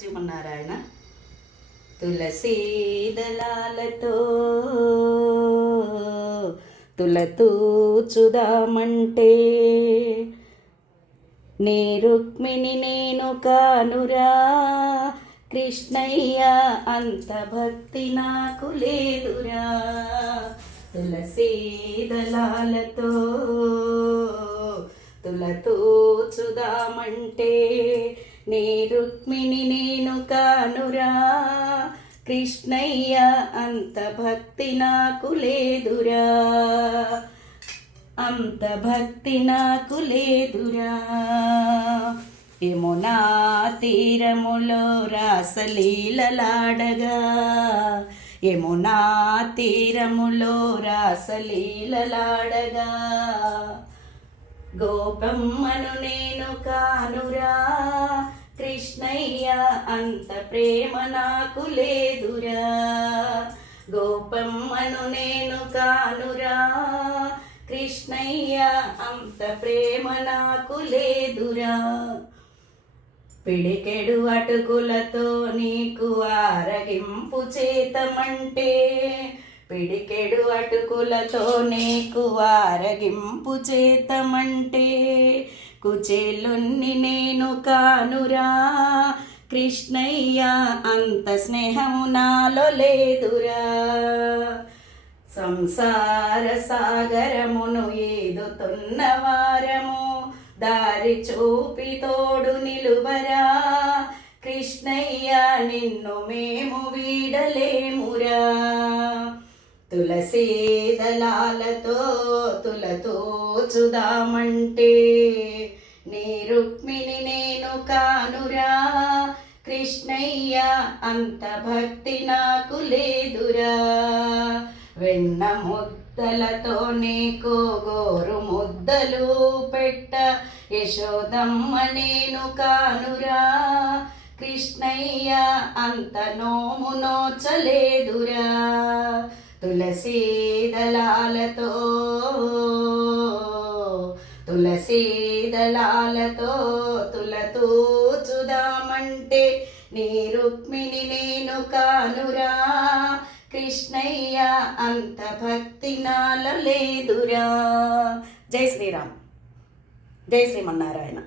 శ్రీమన్నారాయణ. తులసీ దళాలతో తులతూచుదామంటే నీ రుక్మిణి నేను కానురా కృష్ణయ్య, అంత భక్తి నాకు లేదురా. తులసీ దళాలతో తులతూచుదామంటే నీ రుక్మిణి నేను కానురా కృష్ణయ్య, అంత భక్తి నాకు లేదురా, అంత భక్తి నాకు లేదురా. యమునా తీరములో రాసలీలలాడగా, యమునా తీరములో రాసలీలలాడగా గోపమ్మను నేను కానురా కృష్ణయ్య, అంత ప్రేమ నాకు లేదురా. గోపమ్మను నేను కానురా కృష్ణయ్య, అంత ప్రేమ నాకు లేదురా. పిడికెడు అటుకులతో నీకు ఆరగింపు చేతమంటే, పిడికెడు అటుకులతో నీకు ఆరగింపు చేతమంటే కుచేలున్ని నేను కానురా కృష్ణయ్య, అంత స్నేహము నాలో లేదురా. సంసార సాగరమును ఏదుతున్న వారము దారి చూపి తోడు నిలువరా కృష్ణయ్య, నిన్ను మేము వీడలేమురా. తులసీ దళాలతో తులతూచుదామంటే నీ రుక్మిణి నేను కానురా కృష్ణయ్య, అంత భక్తి నాకు లేదురా. వెన్న ముద్దలతో నీకు గోరు ముద్దలు పెట్ట యశోదమ్మ నేను కానురా కృష్ణయ్య, అంత నోము నోచలేదురా. తులసీ దళాలతో తులసీ దళాలతో తులతూచుదామంటే నీ రుక్మిణి నేను కానురా కృష్ణయ్య, అంత భక్తి నాలో లేదురా. జై శ్రీరామ్, జై శ్రీమన్నారాయణ.